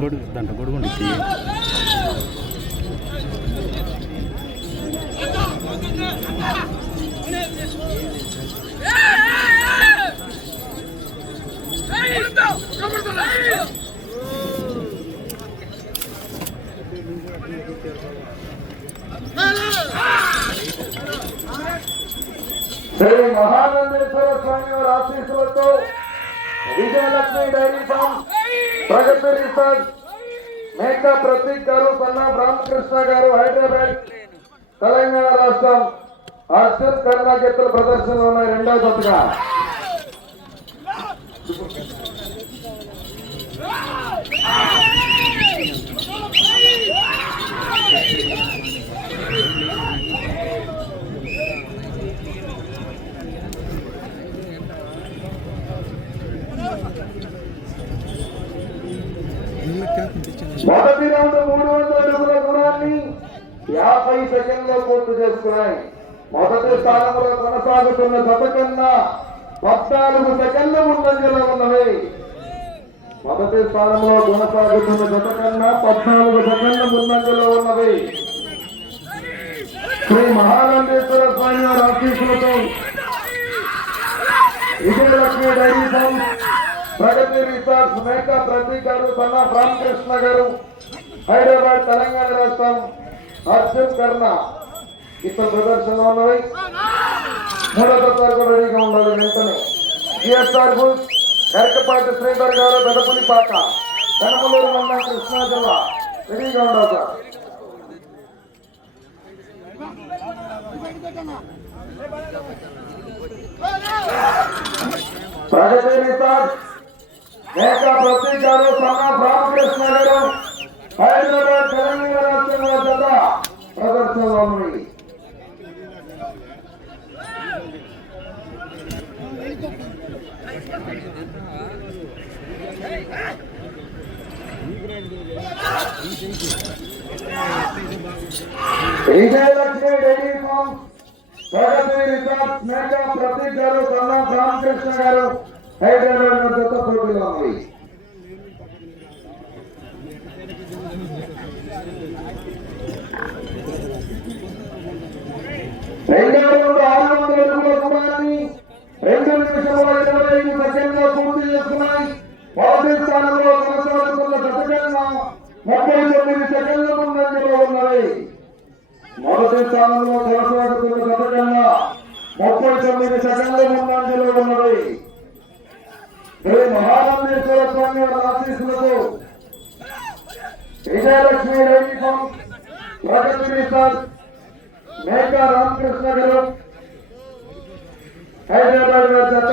గొడుగు దాంట్లో గొడుగు శ్రీ మహానందేశ్వర స్వామి వారి ఆశీస్సులతో Vijayalakshmi dairy farm Pragati resort Meka Prateek garu Sanna Ramakrishna గారు హైదరాబాద్ తెలంగాణ రాష్ట్రం అర్జున్ కర్ణాకెత్తుల ప్రదర్శనలో ఉన్నాయి రెండో జతగా మొదటి రౌండ్ మూడు వందల అడుగుల గుణాన్ని యాభై సెకండ్లో పూర్తి చేసుకున్నాయి. మొదటి స్థానంలో కొనసాగుతున్న జత కన్నా పద్నాలుగు సెకండ్లు ముందంజలో ఉన్నవి. మొదటి స్థానంలో కొనసాగుతున్న జత కన్నా పద్నాలుగు సెకండ్లు ముందంజలో ఉన్నవి. శ్రీ మహానందేశ్వర స్వామి వారి ఆశీస్సులతో Vijayalakshmi dairy farm Pragati resorts Meka Prateek garu Sanna Ramakrishna గారు హైదరాబాద్ తెలంగాణ రాష్ట్రం అర్జున్ కర్ణ. ఇతర ప్రదర్శన ఉన్నవి. మూడో తత్వాలు రెడీగా ఉండాలి వెంటనే. జిఎస్ఆర్ బుల్ ఎరకపాటి శ్రీధర్ గారు పెదపులి పాక. కనమలూరు మండలం కృష్ణా జిల్లా. రెడీగా ఉండాలి సార్. ప్రగతి రిసార్ట్ మేకా గారు సన్నా రామకృష్ణ గారు హైదరాబాద్ తెలంగాణ రాష్ట్రంలో జత ప్రదర్శనలో ఉన్నాయి విజయలక్ష్మి డైరీ ప్రగతి రిసార్ట్ మేకా ప్రతీక్ గారు సన్నా రామకృష్ణ గారు హైదరాబాద్ జత పోటీలో ఉన్నాయి రెండో రౌండ్ ఆరు వందల అడుగుల దూరాన్ని రెండు నిమిషముల ఇరవై ఐదు సెకండ్లో పూర్తి చేసుకున్నాయి మొదటి స్థానంలో కొనసాగుతున్న గత ముప్పై తొమ్మిది సెకండ్ల ముందంజలో ఉన్నవి మొదటి స్థానంలో కొనసాగుతున్న ముప్పై తొమ్మిది సెకండ్ల ముందంజలో ఉన్నవి శ్రీ మహానందేశ్వర స్వామి వారి ఆశీస్సులతో Vijayalakshmi dairy farm Pragati resort Meka Ramakrishna garu Hyderabad గారి జత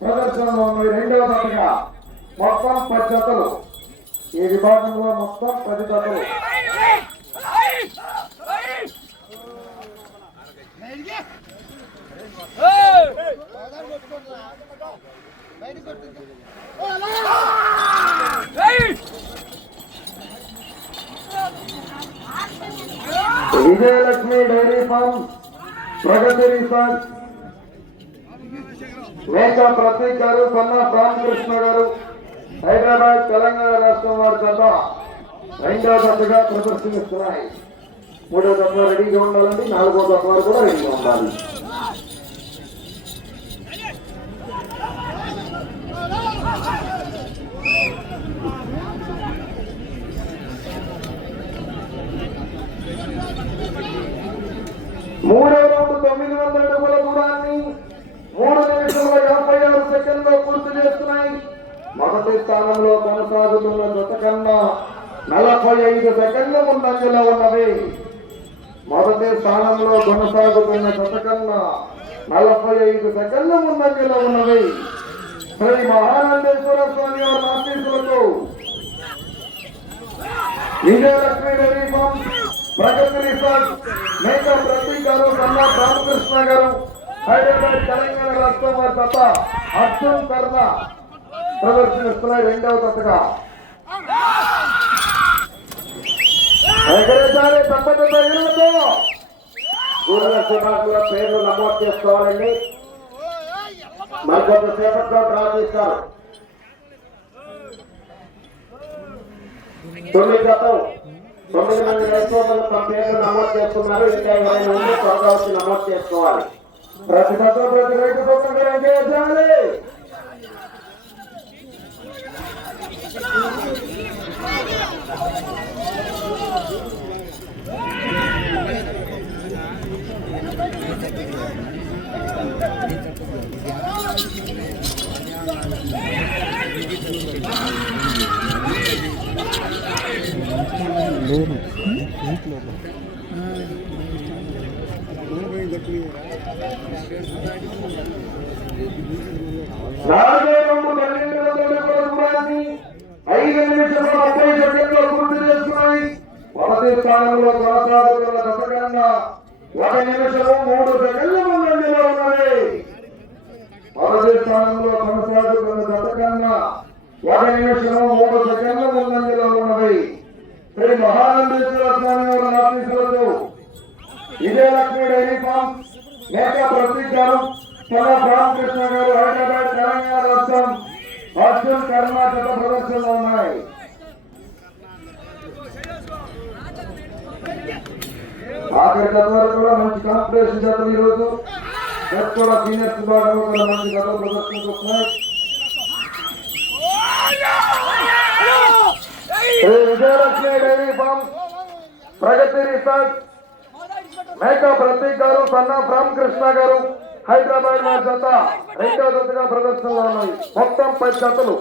ప్రదర్శనలో ఉన్న రెండవ జతగా మొత్తం పది జతలు ఈ విభాగంలో మొత్తం పది జతలు Vijayalakshmi dairy farm Pragati resort Meka Prateek garu కొన్న రామకృష్ణ గారు హైదరాబాద్ తెలంగాణ రాష్ట్రం వారి తప్ప రెండో దశగా ప్రదర్శనిస్తున్నాయి. మూడో దశ రెడీగా ఉండాలండి నాలుగో దశ వారు కూడా రెడీగా ఉండాలి. మూడో రౌండ్ తొమ్మిది వందల డబ్బుల దూరాన్ని మూడు నిమిషంలో యాభై ఆరు సెకండ్లో పూర్తి చేస్తున్నాయి. మొదటి స్థానంలో కొనసాగుతున్న జత కన్నా నలభై ఐదు సెకండ్ల ముందంజలో ఉన్నవి మొదటి స్థానంలో కొనసాగుతున్న జత కన్నా నలభై ఐదు సెకండ్ల ముందంజలో ఉన్నవి శ్రీ మహానందేశ్వర స్వామి వారి ఆశీస్సులతో Vijayalakshmi dairy farm Pragati resort Meka Prateek garu Kanna Ramakrishna గారు హైదరాబాద్ తెలంగాణ రాష్ట్రం వారి తప్ప అర్జున్ కర్ణ ప్రదర్శనిస్తున్నాయి రెండవ తప్పగా ఎగరేసారి తప్పని తగినతో దూరదర్శకుల పేర్లు నమోదు చేసుకోవాలండి. మరికొంత సేపట్లో డ్రా చేస్తారు. తొమ్మిది శాతం తొమ్మిది మంది రైతులు తమ పేర్లు నమోదు చేసుకున్నారు ఇంకా ఇరవై మంది త్వరగా వచ్చి నమోదు చేసుకోవాలి. ప్రతి దశ ప్రతి రైతు సొంతంగా ఎగరేసాలి నాలుగే రెండు ఐదు నిమిషాల ముప్పై సెకండ్లు పూర్తి చేసుకున్నాయి. మొదటి స్థానంలో కొనసాగుతున్న దశకంగా ఒక నిమిషము మూడు సెకండ్ల ముందంజలో ఉన్నది. మొదటి స్థానంలో కొనసాగుతున్న దశకంగా ఒక నిమిషము మూడు సెకండ్ల ముందంజలో ఉన్నది. శ్రీ మహానందేశ్వర స్వామి వారి ఆఫీసులతో విజయలక్ష్మి డైరీ ఫార్మ్ మేక ప్రతీక్ గారు తన రామకృష్ణ గారు హైదరాబాద్ తెలంగాణ రాష్ట్రం అర్జున్ కర్ణాటక ప్రదర్శనలో ఉన్నాయి. ఆఖరి గత వరకు కూడా మంచి కాంపిటీషన్ జతలు ఈరోజు. కూడా సీనియర్స్ బాగా కూడా మంచి గత ప్రదర్శనకు వస్తున్నాయి శ్రీ విజయలక్ష్మి డైరీ ప్రగతి రిసార్ట్ మేకా ప్రతీక్ గారు సన్నా రామకృష్ణ గారు హైదరాబాద్ వారి జత రెండో జతగా ప్రదర్శనలో ఉన్నాయి. మొత్తం పది జతలు.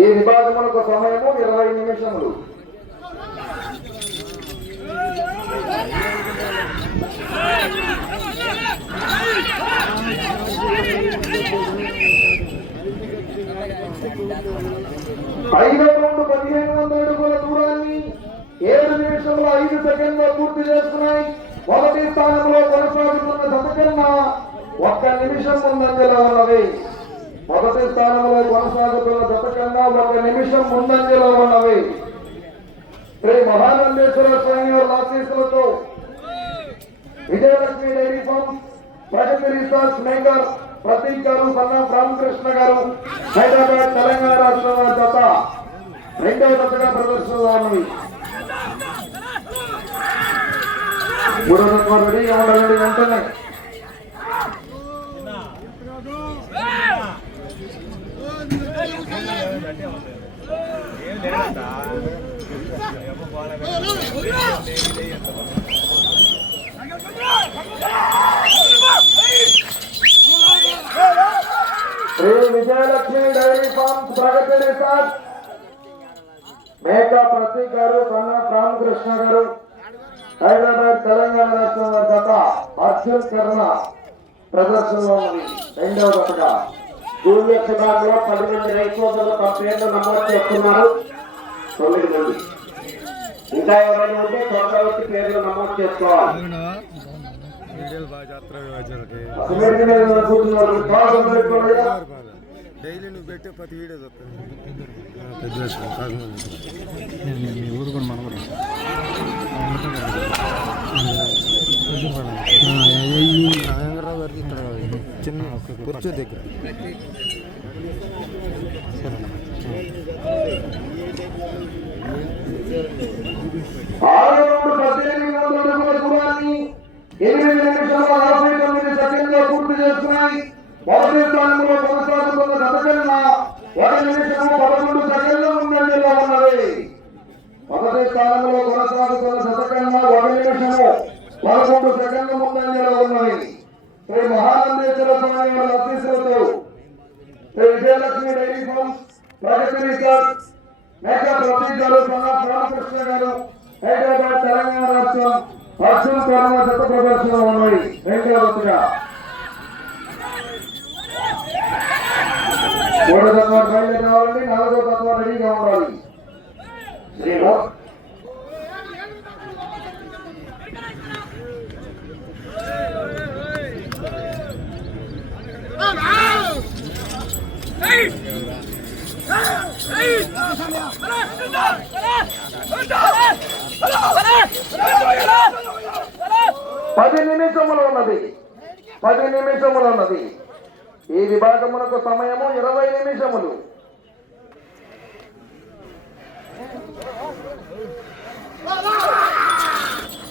ఈ విభాగములకు సమయము ఇరవై నిమిషములు. ఐదవ రౌండ్ పదిహేను వందల అడుగుల దూరాన్ని ఏడు నిమిషంలో ఐదు సెకండ్లో పూర్తి చేస్తున్నాయి. మొదటి స్థానంలో కొనసాగుతున్న దశకన్నా ఒక్క నిమిషం ముందంజలో ఉన్నవి మొదటి స్థానంలో కొనసాగుతున్న దశకన్నా ఒక నిమిషం ముందంజలో ఉన్నవి శ్రీ మహానందేశ్వర స్వామి వారి ఆశీస్సులతో Vijayalakshmi dairy farms Pragati resort Meka Prateek garu Sanna Ramakrishna గారు హైదరాబాద్ తెలంగాణ రాష్ట్రం జత రెండవ దశగా ప్రదర్శనలో ఉన్నవి మూడో దశ రెడీగా ఉండాలండి వెంటనే. Shri Vijayalakshmi dairy farm Pragati resort Meka Prateek garu Kanna Ramakrishna గారు హైదరాబాద్ తెలంగాణ రాష్ట్రం గత జత అర్జున్ కర్ణ ప్రదర్శనలో ఉంది రెండవ దశగా జూనియర్ విభాగంలో పది మంది రైతులు తమ పేర్లు నమోదు చేస్తున్నారు. తొమ్మిది మంది. ఇంకా ఎవరైనా ఉంటే త్వరగా వచ్చి పేర్లు నమోదు చేసుకోవాలి. వీడియోలు బాగా చేస్తారు వివాచాలకి అసలు మీద కూర్చున్నారు బాగా పెట్టుకోండి డైలీ నువ్వు పెట్టే ప్రతి వీడియో చూస్తాను పెద్ద విషయం కాదు మీ ఊరు కూడా మన కూడా నాగరావు గారికి ఇక్కడ చిన్న కూర్చో దగ్గర ఆరు ఎనిమిది నిమిషాల నలభై తొమ్మిది సెకండ్లో పూర్తి చేస్తున్నాయి మొదటి స్థానంలో కొనసాగుతున్న దశకన్నా ఒక నిమిషము పదకొండు సెకండ్ల ముందంజలో ఉన్నది మొదటి స్థానంలో కొనసాగుతున్న దశకన్నా ఒక నిమిషము పదకొండు సెకండ్ల ముందంజలో ఉన్నది శ్రీ మహానందేశ్వర స్వామి వారి అఫీసులతో Shri Vijayalakshmi dairy farm Pragati resort makeup Prateek గారు సన్నా రామకృష్ణ గారు హైదరాబాద్ తెలంగాణ రాష్ట్రం పశ్చిమ కర్మ జత ప్రదర్శన ఉన్నాయి రెండవ దశగా మూడో తత్వాలు బయలుదేరి రావాలండి నాలుగో తత్వాలు రెడీగా ఉండాలి శ్రీను పది నిమిషములు ఉన్నది. పది నిమిషములు ఉన్నది. ఈ విభాగమునకు సమయము ఇరవై నిమిషములు.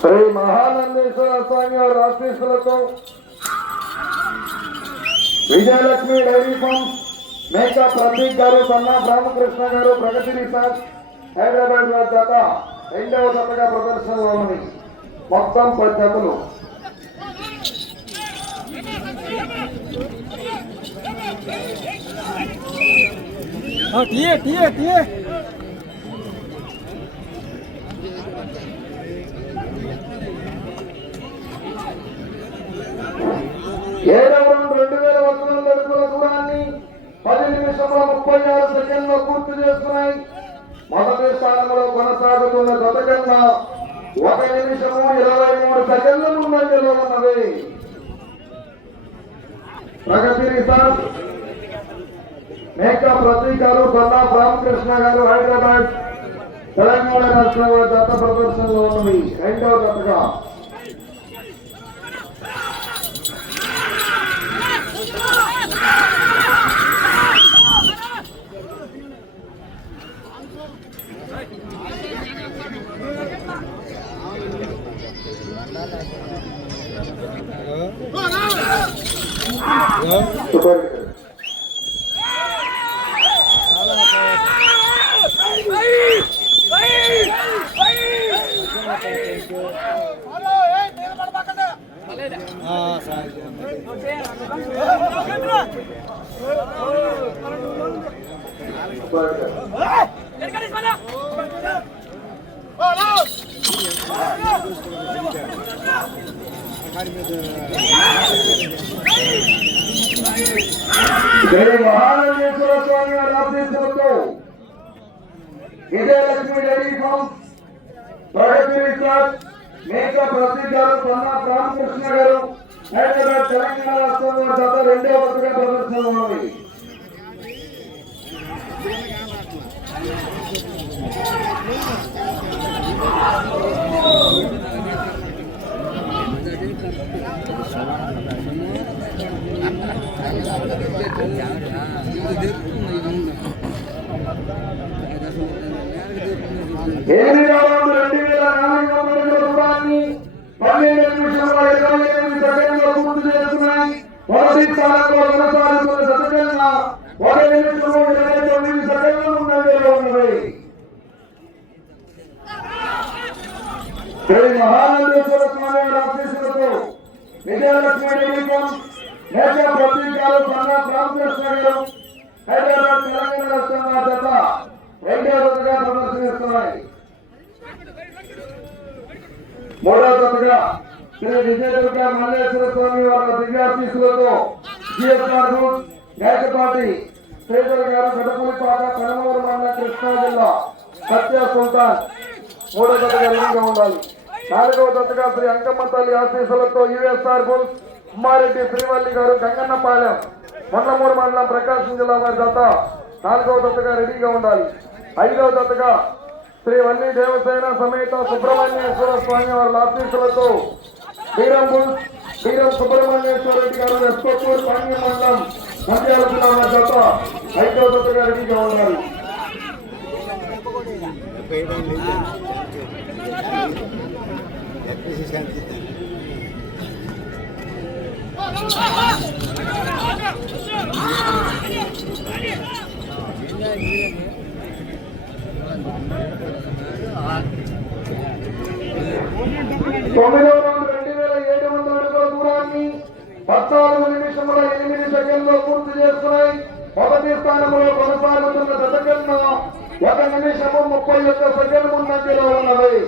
శ్రీ మహానందేశ్వర స్వామి వారి ఆఫీసులతో విజయలక్ష్మి డైరీ ఫార్మ్ మేకా ప్రతీక్ గారు సన్నా రామకృష్ణ గారు ప్రగతి రిసార్ట్ హైదరాబాద్ వారి జత రెండవ జతగా ప్రదర్శనలో ఉన్నది మొత్తం పది జతలు ఏడవ రౌండ్ రెండు వేల వందల అడుగుల దూరాన్ని పది నిమిషముల ముప్పై ఆరు సెకండ్లో పూర్తి చేస్తున్నాయి మొదటి స్థానంలో కొనసాగుతున్న గత కన్నా ఒక నిమిషము ఇరవై మూడు సెకండ్ల ముందంజలో ఉన్నది ప్రగతి రిసార్ట్ మేకా ప్రతీక్ గారు సన్నా రామకృష్ణ గారు హైదరాబాద్ తెలంగాణ రాష్ట్రంలో దత్త ప్రదర్శనలో ఉన్నవి. రెండవ దత్తగా శ్రీ మహానందేశ్వర స్వామి వారి ఆశీస్సులతో Vijayalakshmi dairy farm Pragati resort Meka Prateek garu సన్నా రామకృష్ణ గారు హైదరాబాద్ తెలంగాణ రాష్ట్రం వారి జత రెండవ వరుసగా ప్రదర్శనలో ఉన్నది ఎనిమిదవ రౌండ్ రెండు వేల నాలుగు వందల అడుగుల దూరాన్ని పన్నెండు నిమిషముల ఇరవై ఎనిమిది సెకండ్లు పూర్తి చేస్తున్నాయి మొదటి స్థానంలో కొనసాగుతున్న శతకన్న ఒక నిమిషము ఇరవై తొమ్మిది సెకండ్లు ముందంజలో ఉన్నది శ్రీ మహానందేశ్వర స్వామి వారి ఆశీస్సులతో విజయలక్ష్మి డైరీఫార్మ్ మేక ప్రతీకాలు సన్న రామకృష్ణ గారు హైదరాబాద్ తెలంగాణ రాష్ట్రం వారి జత రెండవ జతగా ప్రదర్శనిస్తున్నాయి మూడవ జతగా శ్రీ విజయదుర్గ మల్లేశ్వర స్వామి వారి దివ్యాశీసులతో జిఎస్ఆర్ గ్రూప్ మేకపాటి శ్రీధర్ గారు గడపలిపాట పెనమూరు మండలం కృష్ణా జిల్లా సత్య సుల్తాన్ మూడో జతగా రెడీగా ఉండాలి. నాలుగవ జతగా శ్రీ అంకమ్మ తల్లి ఆశీసులతో యుఎస్ఆర్ బుల్ ఉమ్మారెడ్డి శ్రీవల్లి గారు గంగన్నపాలెం మొన్నమూరు మండలం ప్రకాశం జిల్లా వారి జత నాలుగవ జతగా రెడీగా ఉండాలి. ఐదవ జతగా శ్రీ వల్లి దేవసేన సమేత సుబ్రహ్మణ్యేశ్వర స్వామి వారి ఆశీస్సులతో వీరం శ్రీరామ్ వీరం సుబ్రహ్మణ్యేశ్వర రెడ్డి గారు ఎస్కొత్తూరు పాండ్య మండలం నంద్యాల జిల్లా జత ఐదవ జతగా రెడీగా ఉండాలి తొమ్మిదవ రౌండ్ రెండు వేల ఏడు వందల అడుగుల దూరాన్ని పద్నాలుగు నిమిషముల ఎనిమిది సెకండ్లో పూర్తి చేస్తున్నాయి మొదటి స్థానంలో కొనసాగుతున్న జత కన్నా ఒక నిమిషము ముప్పై ఒక్క సెకండ్ ముందంజలో ఉన్నది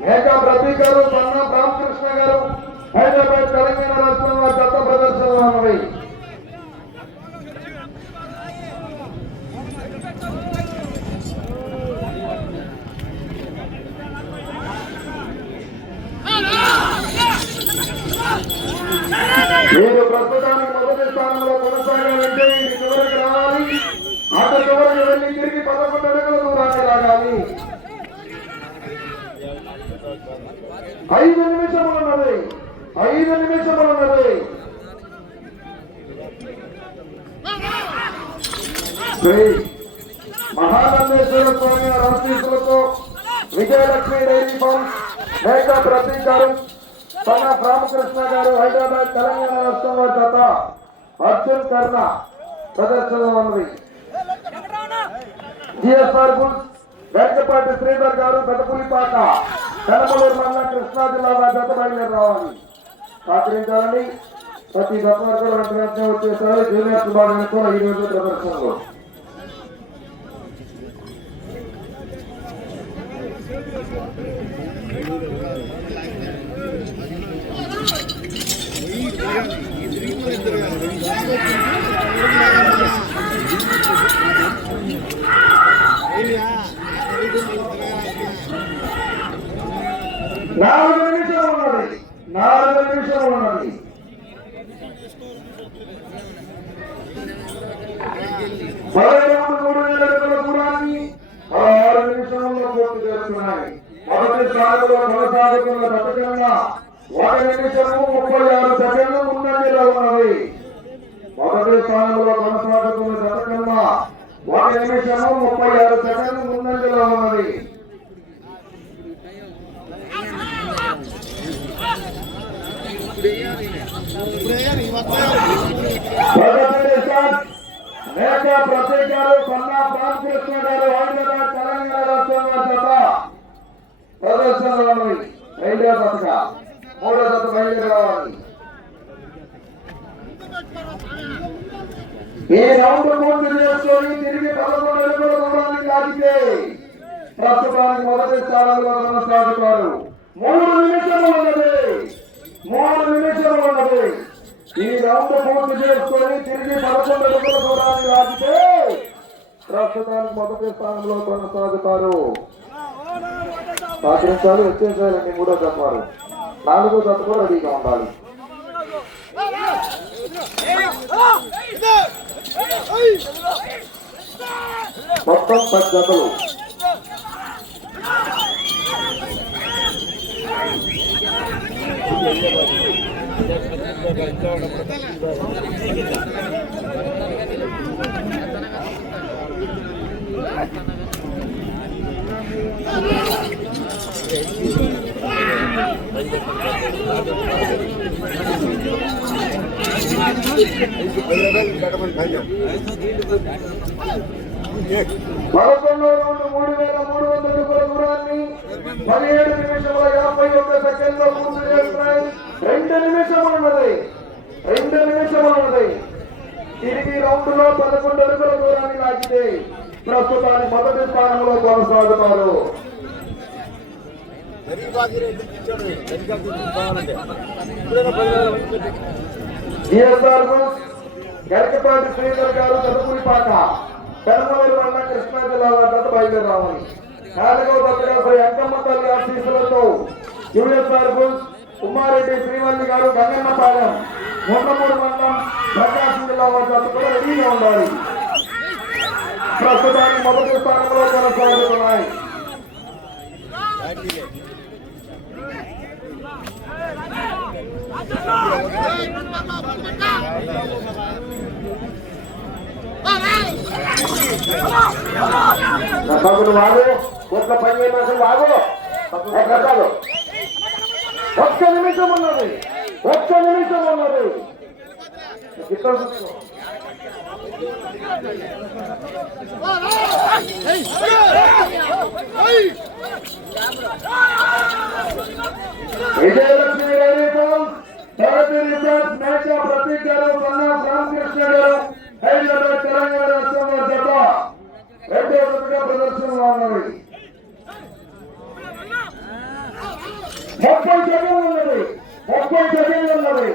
మేక ప్రతీక్ గారు సన్న రామకృష్ణ గారు హైదరాబాద్ తెలంగాణ రాష్ట్రం వారి జత ప్రదర్శనలో ఉన్నవి మీరు ప్రస్తుతానికి మొదటి స్థానంలో కొనసాగాలంటే ఈ చివరికి రావాలి అటు చివరికి వెళ్ళి తిరిగి పదకొండు అడుగుల దూరాన్ని రాగాలి ఐదు నిమిషములు ఉన్నది ఐదు నిమిషములు ఉన్నది Shri Mahanandeshwara Swami Vijayalakshmi dairy farms farm Prateek garu తన రామకృష్ణ గారు హైదరాబాద్ తెలంగాణ రాష్ట్రంలో జత అర్జున్ కర్ణ ప్రదర్శనలో ఉన్నది జిఎస్ఆర్ బుల్స్ వెంకపాటి శ్రీధర్ గారు పెద్దపులిపాక కనమలూరు మండలం కృష్ణా జిల్లా వారి జత బయలుదేరి రావాలి. సహకరించాలని ప్రతి జత వరకు వెంటనే వచ్చేసారు. జూనియర్ విభాగంతో ఈ రోజు ప్రదర్శనలో. నాలుగు నిమిషాలు ఉన్నది నాలుగు నిమిషాలు ఉన్నది మూడు దూరాన్ని నిమిషంలో పూర్తి చేస్తున్నాయి మొదటి స్థానంలో కొనసాగుతున్న పథకంగా ఒక నిమిషము ముప్పై ఆరు సెకండ్లు ముందంజలో ఉన్నది. మొదటి స్థానంలో కొనసాగుతున్న పథకంగా ఒక నిమిషము ముప్పై ఆరు సెకండ్లు ముందంజలో ఉన్నది మొదటి స్టార్ట్ మేక ప్రత్యేక్ కన్నా గారు హైదరాబాద్ తెలంగాణ ప్రదర్శనలో మూడో ఈ రౌండ్ పూర్తి చేసుకొని తిరిగి పదకొండు అడుగుల దూరాన్ని లాగితే ప్రస్తుతానికి మొదటి స్థానంలో కొనసాగుతారు మూడు నిమిషములు ఉన్నది. మూడు నిమిషాలు ఉన్నది ఈ రౌండ్ పూర్తి చేసుకొని తిరిగి పదకొండు అడుగుల దూరాన్ని లాగితే ప్రస్తుతానికి మొదటి స్థానంలో కొనసాగుతారు. సహకరించాలి వచ్చేసారండి మూడో చెప్పారు నాలుగో జత కూడా రెడీగా ఉండాలి. మొత్తం పది జతలు. ஐந்து பயிர்கள் கடமன் பையன் పదకొండు రెండు మూడు వేల మూడు వందల రూపాయల దూరాన్ని పదిహేడు నిమిషముల యాభై ఒక్క సెకండ్లో పూర్తి చేస్తున్నాయి. రెండు నిమిషములు ఉన్నది. రెండు నిమిషములు ఉన్నది. తిరిగి రౌండ్లో పదకొండు అడుగుల దూరాన్ని లాగితే ప్రస్తుతానికి మొదటి స్థానంలో కొనసాగుతారు. గరికపాటి శ్రీధర్ గారు చదువుకునిపాక పెరమలూరు మండలం కృష్ణా జిల్లా వద్ద బయలుదేరి రావాలి నాలుగో దత్తగా శ్రీ అంకమ్మ తల్లి ఆశీస్సులతో యుఎస్ఆర్ బుల్స్ ఉమ్మారెడ్డి శ్రీవల్లి గారు గంగన్నపాలెం మొండమూరు మండలం ప్రకాశం జిల్లా వద్ద కూడా రెడీగా ఉండాలి. ప్రస్తుతానికి మొదటి స్థానంలో కొనసాగుతున్నాయి. తమ్ముడు వాడు ఒక్క పని మాసం వాడు రకాలు ఒక్క నిమిషం ఉన్నది ఒక్క నిమిషం ఉన్నది ఇక్కడ కూర్చో. Vijayalakshmi dairy farm Bharati resort Meka Prateek garu కన్నా రామకృష్ణ గారు హైదరాబాద్ తెలంగాణ రాష్ట్రంలో జత రెండో జతగా ప్రదర్శనలో ఉన్నది. ముప్పై సెకండ్లు ఉన్నది. ముప్పై సెకండ్లు ఉన్నది.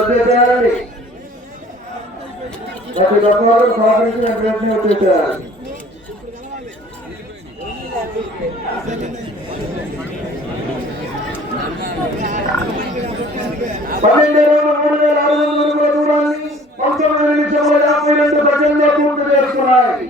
వచ్చేసేయాలండి ప్రతి ఒక్కరు సహకరించిన ప్రయత్నం వచ్చేసేయాలి పన్నెండు రోజులు మూడు వేల ఆరు వందల అడుగుల దూరాన్ని పంతొమ్మిది నిమిషంలో యాభై రెండు సెకండ్లో పూర్తి చేసుకున్నాయి